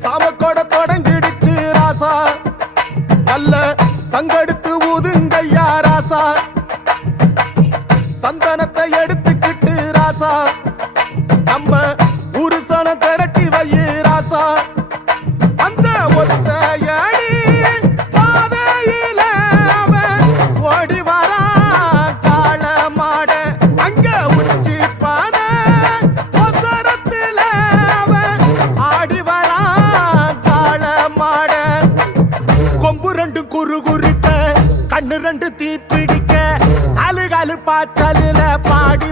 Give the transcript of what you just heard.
சாமக்கோட தொடங்கிடுச்சு ராசா நல்ல சங்கெடுத்து ஊதுங்கய்யா ராசா சந்தனத்தை எடுத்துக்கிட்டு ராசா நம்ம புருஷன திரட்டி வையே ராசா அந்த ஒத்தையடி பாதையில அவன் ஓடி வரா காள மாட அங்க உச்சி பானை ஒசரத்துல அவன் ஆடி வரா காள மாட கொம்பு ரெண்டு குறு குறிக்க கண்ணு ரெண்டு தீப்பிடிக்க அழுகாலு பாச்சலில பாடி